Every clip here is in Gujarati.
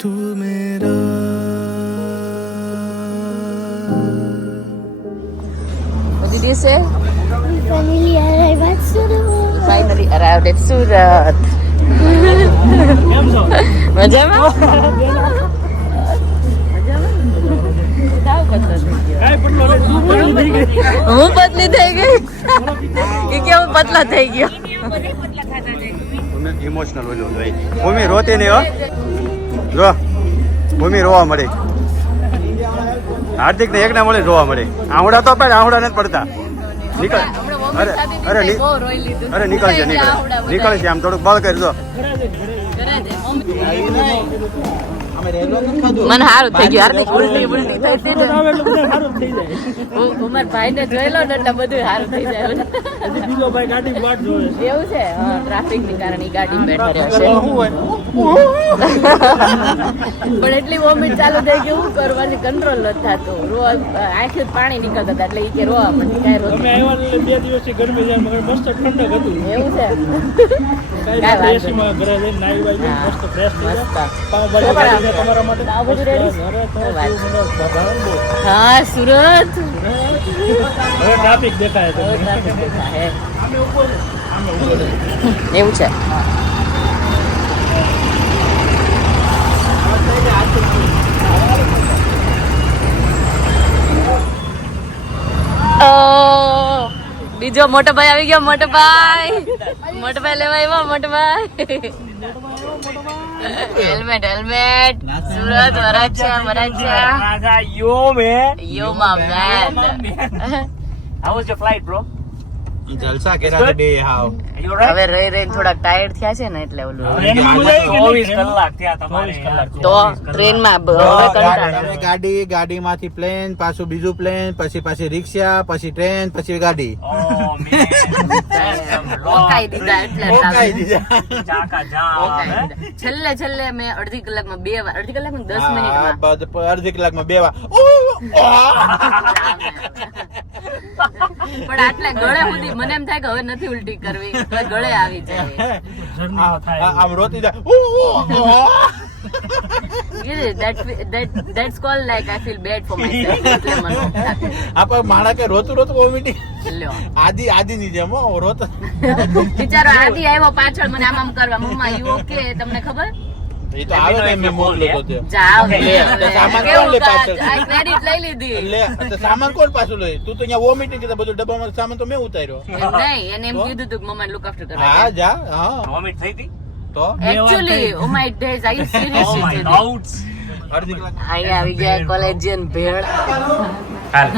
तू मेरा What did you say? Finally arrived at Surat. Finally arrived at Surat. મજામાં? હું પતલી થઈ ગઈ કે હું પતલા થઈ ગયો. ઇમોશનલ હોય ભાઈ. ભૂમિ રોતી નહીં હો. જો ભૂમિ રોવા મળે. હાર્દિક ને એક ના મળે રોવા મળે. આવડા તો પણ આવડા નથી પડતા. નીકળ. અરે નીકળજે નીકળજે આમ થોડુંક બળ કરી દો. મને સારું થઈ ગયું. હાર્દિક ઉલટી ઉમર ભાઈ ને જોઈ લો ને એટલે બધું સારું થઈ જાય. એવું છે? ટ્રાફિક ની કારણે ગાડી બેઠા રહેશે. પણ એટલી વોમિટ ચાલુ થઈ ગઈ, શું કરવાની કંટ્રોલ નથી થતું. આંખે પાણી નીકળતા હતા એટલે એ કે રોવા મને કઈ રોજ. 2 દિવસથી ગરમી જાય મગર મસ્ત ઠંડક હતું. એવું છે? ઘરે જઈને નાઈ વાઈ મસ્ત ફ્રેશ થઈ જાય. તમારા માટે હા સુરત હવે ટ્રાફિક દેખાય છે. એવું છે. બીજો મોટો ભાઈ આવી ગયો. મોટો ભાઈ લેવા આવ્યો. મોટો ભાઈ helmet Surat Varachha yo my man. How was your flight, bro? જલસા કર્યા બે હાવ. હવે રહી થોડાક ટાયર્ડ થયા છે ને એટલે ઓલું 24 કલાક થયા તમારે. તો ટ્રેનમાં ગાડીમાંથી પ્લેન, પાછું બીજું પ્લેન, પછી રિક્ષા, પછી ટ્રેન, પછી ગાડી. રોકાઈ દીધા એટલે ચાકા જામ. છેલ્લે મેં અડધી કલાકમાં 2 વાર, અડધી કલાકમાં 10 મિનિટમાં અડધી કલાકમાં 2 વાર. પણ આટલે ગળે સુધી મને એમ થાય કે હવે નથી ઉલટી કરવી, હવે ગળે આવી જાય. આમ રોતી જાય. That's called like I feel bad for myself. એટલે મને આપણે માણા કે રોતું વોમિટિંગ લ્યો આદિ ની જેમ રોત. બિચારો આદિ આવ્યો પાછળ મને આમ કરવા, મમ્મા યુ ઓકે, તમને ખબર? એ તો આવે ને મેં મોકલ્યો તો જાવ સામાન કોણ લે પાછળ? ક્રેડિટ લઈ લીધી. લે તો સામાન કોણ પાછું લે? તું તો અહીંયા વોમિટિંગ કરતા બધું ડબ્બામાં સામાન તો મેં ઉતાર્યો. એમ નહીં, એને એમ કીધું તું મમ્મા લુક આફ્ટર કરવા. હા જા. હા વોમિટ થઈ હતી તો Actually, oh my days, are you serious? Oh my God. અડધી કલાક અહીંયા આવી ગયા કોલેજિયન ભેળ. હાલ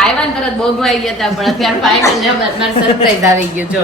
આવ્યા ને તરત બોગવાઈ ગયા હતા, પણ અત્યારે ફાઇનલ મારે સરપ્રાઈઝ આવી ગયું. જો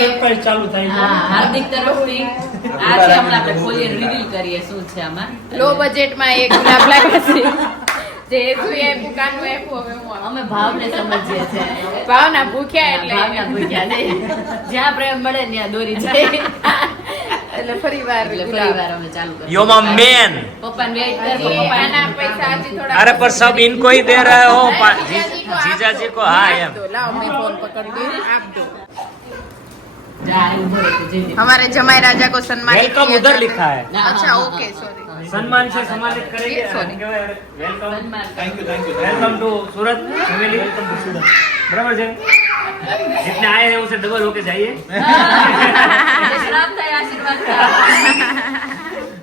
સરપ્રાઈઝ ચાલુ થાય છે. હા, હાર્દિક તરફથી આ છે. હમણાં આપણે ખોલીને રિવીલ કરીએ શું છે આમાં. લો બજેટમાં એક ગુલાબ લાગ્યા છે જે તું દુકાનનું આપ્યું હવે હું અમે ભાવને સમજીએ છીએ. ભાવના ભૂખ્યા એટલે ભાવના ભૂખ્યા છે. જ્યાં પ્રેમ મળે ત્યાં દોરી જાય. એટલે ફરીવાર ફરીવાર અમે ચાલુ કરીએ. You're my man. પપ્પાને વેઇટ કર. પપ્પાના પૈસા હજી થોડા अरे पर सब इनको ही दे रहे हो जीजा जी को. हाँ एम લાવ મેં ફોન પકડી આપ દો. જા ઉભો રહે તું જલ્દી. हमारे जमाई राजा को सम्मानित वेलकम किया उधर जाता लिखा है. अच्छा ओके सॉरी सम्मान से सम्मानित करेंगे. Sorry. वेलकम સન્માન. Welcome to Surat family. Welcome to Surat. बराबर है. जितने आए हैं उसे डबल होके जाइए. શ્રાપ થાય, આશીર્વાદ થાય.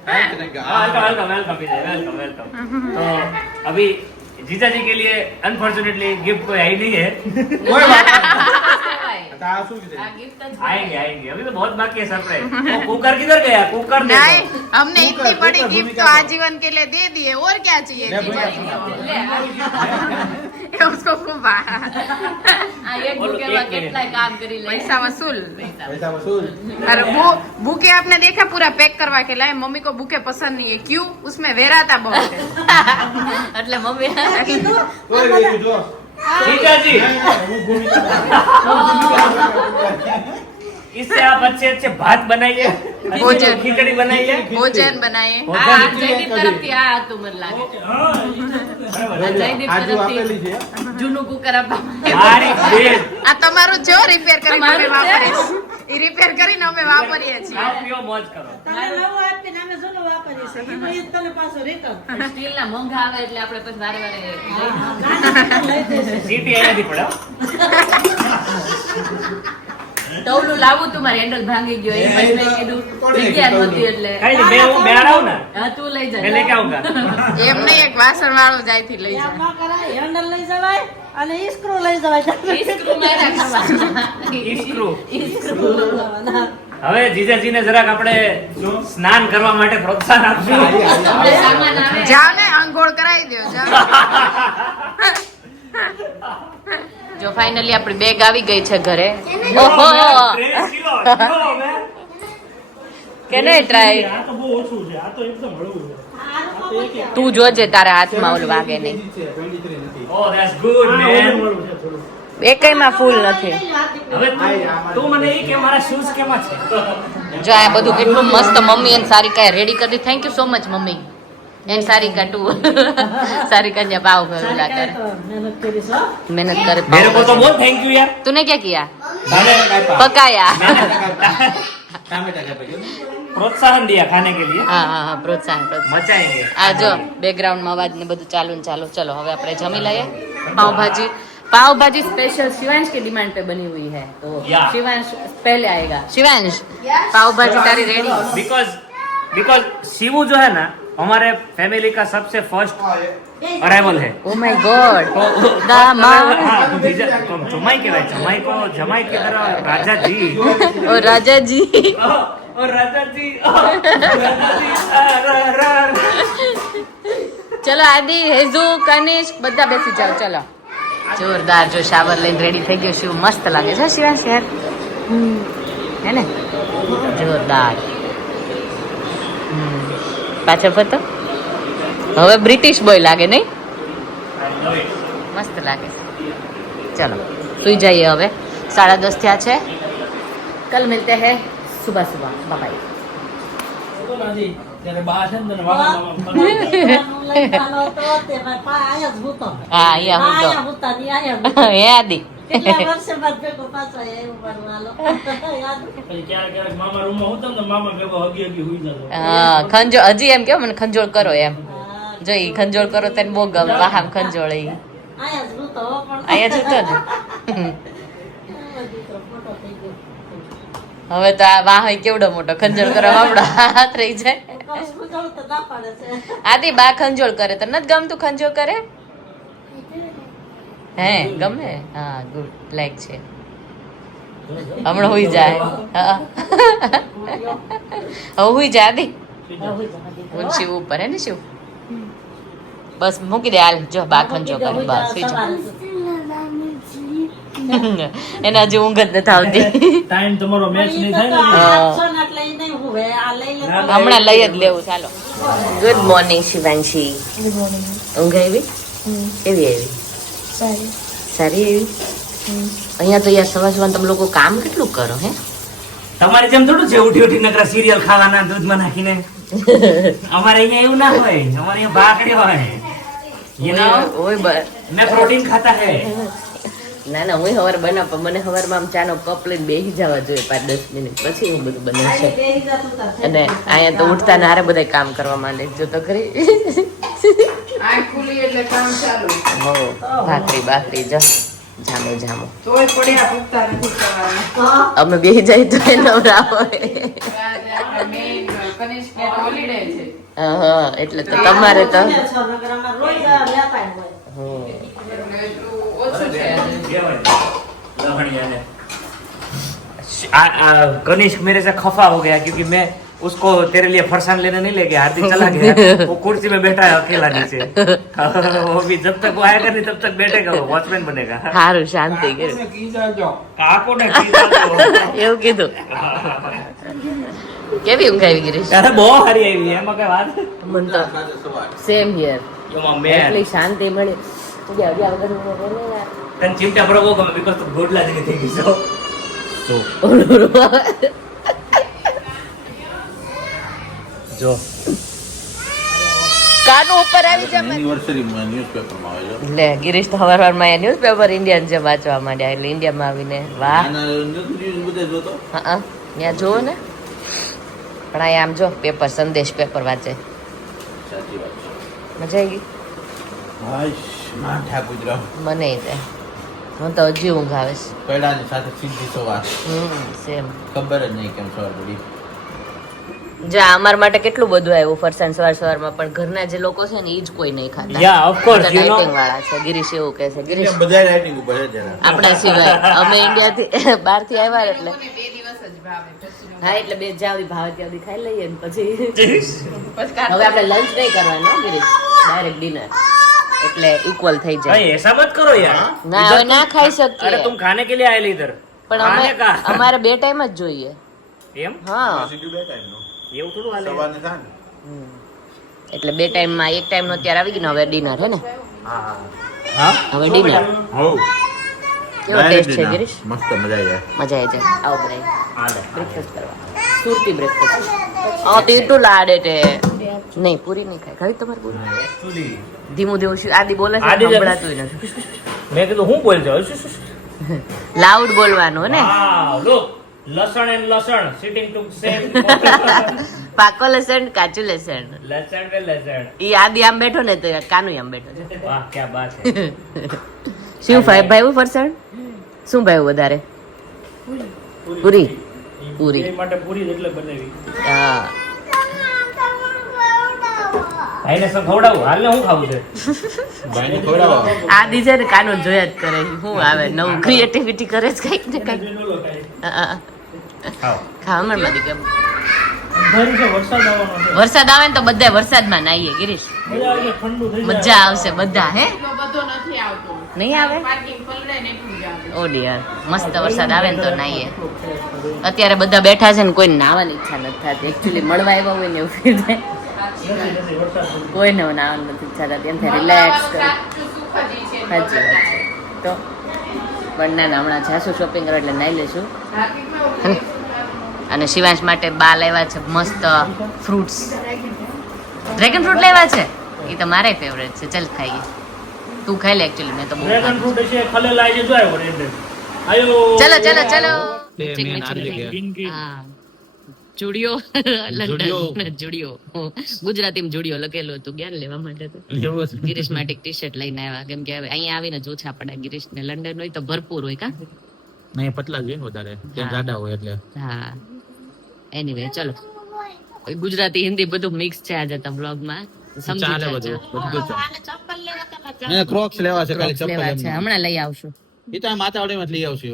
Welcome welcome welcome welcome. तो अभी जीजा जी के लिए अनफॉर्चुनेटली गिफ्ट कोई आई नहीं है. કોઈ વાત આ શું કીધું? gift જ आएंगे आएंगे. अभी तो बहुत बाकी है सरप्राइज. वो कुकर किधर गया? कुकर दे नहीं दो. हमने इतनी बड़ी गिफ्ट तो आजीवन के लिए दे दी है और क्या चाहिए जीजा जी को લે, ये उसको खूब આ એક બુકેમાં કેટલાય કામ કરી લે. पैसा वसूल પૈસા વસૂલ. अरे वो बुके आपने देखा पूरा पैक करवा के लाए मम्मी को बुके पसंद नहीं है क्यों उसमें वेराता बहुत है એટલે મમ્મી કોઈ નહીં જો. जीजा जी इससे आप अच्छे अच्छे भात बनाइए, भोजन। खिचड़ी बनाइए. भोजन बनाए આ જયદીપ તરફથી આ હતું મને લાગે. આ જયદીપ આજુ તરફથી આપેલી છે. જૂનું કુકર આપવા. મારી બેન આ તમારું જો રિપેર કરીને અમે તમારું છે? વાપરીએ ઈ રિપેર કરીને અમે વાપરીએ છીએ ખાઓ પીઓ મોજ કરો. સ્ટીલ ના મોંઘા આવે એટલે આપણે પછી વારે વારે સીટી અહીંયાથી પડે હો. તવલું લાવું તું, મારે હેન્ડલ ભાંગી ગયો એ પછી મેં કીધું જગ્યા નહોતી એટલે કઈ નહીં, હું બેહાડ આવું ને હા તું લઈ જા. मैं लेके आऊंगा. એમ નહીં, એક વાસણ વાળો જાયથી લઈ જાય. હેન્ડલ લઈ જવાય અને સ્ક્રૂ લઈ જવાય. ઈસ્ક્રૂ માર્યા ખાવા. ઈસ્ક્રૂ. ઈસ્ક્રૂ. હવે જીજાજીને જરાક આપણે સ્નાન કરવા માટે પ્રોત્સાહન આપશું. આપણે સામાન આવે. જાઓ ને, અંઘોળ કરાવી દો, જાઓ. જો ફાઇનલી આપણી બેગ આવી ગઈ છે ઘરે. ઓહો, કે નહીં ટ્રાય? તું જોજે તારા હાથમાં ઓલું વાગે નહીં. Oh, that's good, man. એકયમાં ફૂલ નથી. હવે તું મને એ કે મારા શૂઝ કેમાં છે? જો આ બધું કેટલું મસ્ત મમ્મી અને સારિકાએ રેડી કરી દીધું. Thank you so much mummy and Sarika too. Sarika ને પાવ ભરેલા કરે, મહેનત કરીશ હો. મહેનત કરે. मेरे को तो बोल थैंक यू यार. तूने क्या किया? मैंने पकाया. प्रोत्साहन दिया खाने के लिए. હા હા હા, પ્રોત્સાહન. मचाएंगे. આ જો બેકગ્રાઉન્ડ માં અવાજ ને બધું ચાલુ ને ચાલુ. ચલો હવે આપણે જમી લઈએ. પાવભાજી, પાવભાજી स्पेशल शिवांश के डिमांड पे बनी हुई है, तो Yeah. शिवांश पहले आएगा. शिवांश, पावभाजी तारी रेडी? बिकॉज शिवू जो है ना हमारे फैमिली का सबसे फर्स्ट अराइवल है. Oh my God. जमाई के भाई, जमाई की तरह राजा जी. ओ राजा जी. और राजा जी. ચલો આદિ, હેઝુ, કનિષ્ક બધા બેસી જાઓ. ચલો જોરદાર. જો શાવર લઈને રેડી થઈ ગયો. શિવ મસ્ત લાગે છે શિવાંશ યાર. હે ને જોરદાર. પાછળ ફરતો હવે બ્રિટિશ બોય લાગે નહીં? મસ્ત લાગે છે. ચલો સુઈ જઈએ હવે. 10:30 થયા છે. કલ મિલતે હૈ સુબહ સુબહ. બાય. લઈ ચાલો તો તેમાં આયા જ હૂતો. હા અહીંયા હું આયા તો હૂતા ની આયા હૂતા. હે આદિ. કેટલા વર્ષે બાદ ભેગો પાછો એવું બનવાલો. યાદ હા ખંજોળ હજી એમ કેવો મને ખંજોળ કરો એમ. જો ઈ ખંજોળ કરો તને બહુ ગમે. વાહામ ખંજોળ ઈ આયા જ હૂતો હો પણ. અહીંયા જતો ને. ફોટો થઈ ગયો. હવે તો આ વાહ કેવડો મોટો ખંજોળ કરવા આપણો હાથ રહી જાય. સ્કૂટર તો ના પાડે છે. આદિ બા ખંજોળ કરે તને નથી ગમતું? ખંજોળ કરે હે? ગમે? હા ગુડ. લાઈક છે. હમણાં હુઈ જાય. હા હવે હુઈ જાય આદિ. હું શિવ ઉપર હે ને શિવ. બસ મૂકી દે હાલ. જો બા ખંજો કરે બસ સુઈ જા. એને હજી ઊંઘ જ નથી આવતી. टाइम तुम्हारो मैच नहीं था. એટલે ઈ નહીં હુવે. આ લઈ લે. હમણાં લઈ જ લેવું. ચાલો. Good morning Shivanshi. ઊંઘ આવી? કેવી આવી? સારી એવી. અહીંયા તો યાર સવાર સવાર તમે લોકો કામ કેટલું કરો હે? તમારે જેમ થોડું છે ઉઠી ઉઠી નકરા સિરિયલ ખાવાના દૂધમાં નાખીને. અમારે અહીંયા એવું ના હોય. અમારે અહીંયા ભાખરી હોય. You know? ઓય मैं प्रोटीन खाता है. ના ના હું સવાર બનાવ પણ મને સવારમાં આમ ચાનો કપ લઈને બેસી જવા જોઈએ 5-10 મિનિટ પછી હું બધું બનાવું છું. અને અહીંયા તો ઉઠતા ને હારે બધા કામ કરવા માંડે. જો તો ખરી આંખ ખુલી એટલે કામ ચાલુ. હો ભાખરી બાખરી જો જામો જામો તોય પડ્યા પૂછતા નથી સવારે. અમે બેસી જાય તો એ નવરાવો. હોલિડે છે. હા એટલે તો તમારે તો રોજ લેતા હોય. ઓછું છે. कनिष्क मेरे से खफा हो गया क्योंकि मैं उसको तेरे लिए फरसान लेने नहीं ले गया. हार्दिक चला गया. वो कुर्सी में बैठा है अकेला नीचे. वो भी जब तक वो आएगा नहीं तब तक बैठेगा. वो वॉचमैन बनेगा. સારું શાંતિ કર્યું काको ने कीधा तो. એવું કીધું. કેવી ઊંઘ આવી ગિરીશ? अरे बहुत हरी आई है एमा कई बात. મને તો સેમ હિયર. यो मम्मी એટલી શાંતિ મળી. ગયા ગયા વગર ઊંઘ આવે ને યાર. तन चिमटा पर वो गमे बिकॉज़ तो गोडला जने थी गई तो जो કાનો ઉપર આવી જા મને. એનિવર્સરીમાં ન્યૂઝપેપરમાં આવે છે. લે ગિરીશ તો સવારમાં ન્યૂઝપેપર ઇન્ડિયન જે વાંચવા માંડ્યા એટલે ઇન્ડિયામાં આવીને વાહ. આના ન્યૂઝ બધા જોતો. હા ત્યાં જોવો ને. પણ અહીંયા આમ જો પેપર સંદેશ પેપર વાંચે. સાચી વાત છે. મજા આવી ગઈ હાશ, માથા ગુજરા. મને તે હું તો હજી ઊંઘ આવે છે પેલાની સાથે સીધી સવાર. સેમ ખબર જ નહીં કેમ સવાર પડી. જા અમાર માટે કેટલું બધું આવ્યું ફરસાણ સવારમાં પણ ઘરના જે લોકો છે ને એ જ કોઈ નહીં ખાતા Yeah, of course, you know. Dieting વાળા છે ગિરીશ એવું કહે છે ગિરીશ બધા રાઇટિંગ ઉપર છે જરા. આપણા સિવાય અમે ઇન્ડિયાથી બહારથી આવ્યા એટલે હા એટલે બે જ્યાં સુધી ભાવે ત્યાં સુધી ખાઈ લઈએ ને પછી હવે આપણે લંચ નહીં કરવાનો ગિરીશ ડાયરેક્ટ ડિનર એટલે ઇક્વલ થઈ જાય भाई ऐसा मत करो यार. ના હવે ના ખાઈ अरे શકીએ तुम खाने के लिए आए इधर. પણ खाने का. અમારે બે ટાઈમ જ જોઈએ એમ હા સીધું બે ટાઈમનો. એવું થોડું હાલે. સવારને થાય ને. એટલે બે ટાઈમમાં એક ટાઈમ નો અત્યારે આવી ગયો ને હવે ડિનર હે ને હા હા હવે ડિનર હોવ. કેવો ટેસ્ટ છે ગિરીશ મસ્ત મજા આવી જાય. મજા આવી જાય આવો બધા હાલે. બ્રેકફાસ્ટ કરવા સુરતી બ્રેકફાસ્ટ આ તીટું લાડે તે નહીં પૂરી નહીં ખાય ખાલી તમારે પૂરી Actually, ધીમું ધીમું શું આદિ બોલે છે આદિ જ- સંભળાતું નથી મેં કીધું હું બોલજો લાઉડ બોલવાનું ને વાવ look લસણ and લસણ sitting to same પાકો લસણ કાચું લસણ લસણ બે લસણ ઈ આદિ આમ બેઠો ને તો કાનું આમ બેઠો છે વાહ ક્યા બાત હે શું ભાઈ ફરસાણ શું ભાઈ વધારે પૂરી પૂરી એ માટે પૂરી જ એટલે બનાવી હા ભાઈને સબ ખવડાવું હાલ ને હું ખાવું છે ભાઈને ખવડાવો. આદિ છે ને કાનો જોયા જ કરે શું આવે નવું ક્રિએટિવિટી કરે જ કઈક ને કઈક ખાઓ ખાવામાં કેમ ભરી છે વરસાદ આવવાનો છે વરસાદ આવે ને તો બધા વરસાદમાં નાહીએ ગિરીશ મજા આવે ઠંડુ થઈ જાય મજા આવશે બધા હે નહીં આવે ઓ ડિયર મસ્ત વરસાદ આવે ને તો નાહીએ અત્યારે બધા બેઠા છે ને કોઈ નાવાની ઈચ્છા નથી થતી એકચ્યુઅલી મળવા આવ્યા હોય ને એવું ફીલ થાય કોઈને નાવાની નથી ઈચ્છા થતી એમ થાય રિલેક્સ કરે સાચી વાત છે તો પણ ના હમણાં જાશું શોપિંગ કરવા એટલે નાઈ લેશું અને શિવાંશ માટે બા લેવા છે મસ્ત ફ્રૂટ્સ ડ્રેગન ફ્રૂટ લેવા છે એ તો મારે ફેવરેટ છે ચાલ ખાઈએ તું ખાઈ લે એકચ્યુઅલી મેં તો બહુ ડ્રેગન ખાધું. ફ્રૂટ છે ખલે લાઈ જો આવ્યો રેડ આયો ચલો ચલો ચલો જુડિયો લંડન જુડિયો ગુજરાતીમાં જુડિયો લખેલું હતું જ્ઞાન લેવા માટે તો ગિરીશ માટે ટી શર્ટ લઈને આવ્યા કેમ કે હવે અહીંયા આવીને જ ઓછા પડે ગિરીશ ને લંડન હોય તો ભરપૂર હોય કા નહીં પતલા જોઈએ ને વધારે ત્યાં જાડા હોય એટલે હા એનીવે ચલો ગુજરાતી હિન્દી બધું મિક્સ છે આજે તો વ્લોગમાં સમજી ચાલે જજો. બધું ચાલે ક્રોક્સ લેવા છે ખાલી લેવા છે ચપ્પલ હમણાં લઈ આવશું એ તો માતાવાડીમાં જ લઈ આવશે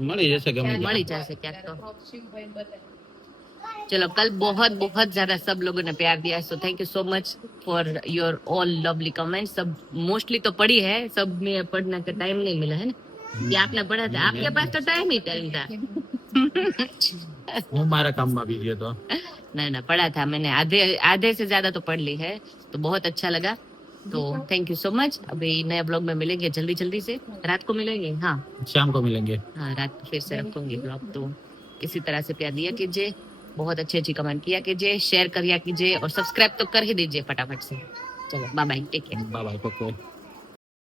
મળી જશે ગમે ત્યાં. मड़ी जा से क्या तो चलो कल बहुत बहुत ज्यादा सब लोगों ने प्यार दिया so thank you so much for your all lovely comments सब मोस्टली तो पढ़ी है सब में पढ़ने का टाइम नहीं मिला है ना ये आपने पढ़ा था आपके पास तो टाइम ही टाइम था હું મારા કામમાં બી ગયો તો ना पढ़ा था मैंने आधे से ज्यादा तो पढ़ ली है तो बहुत अच्छा लगा तो थैंक यू सो मच अभी नए ब्लॉग में मिलेंगे जल्दी से रात को मिलेंगे हाँ શામ કો મિલેંગે हाँ रात को फिर से रखूंगी ब्लॉग तो इसी तरह से प्यार दिया कीजिए बहुत अच्छी कमेंट किया कीजिए शेयर किया कीजिए और सब्सक्राइब तो कर ही दीजिए फटाफट से चलो bye bye take care bye bye પક્કો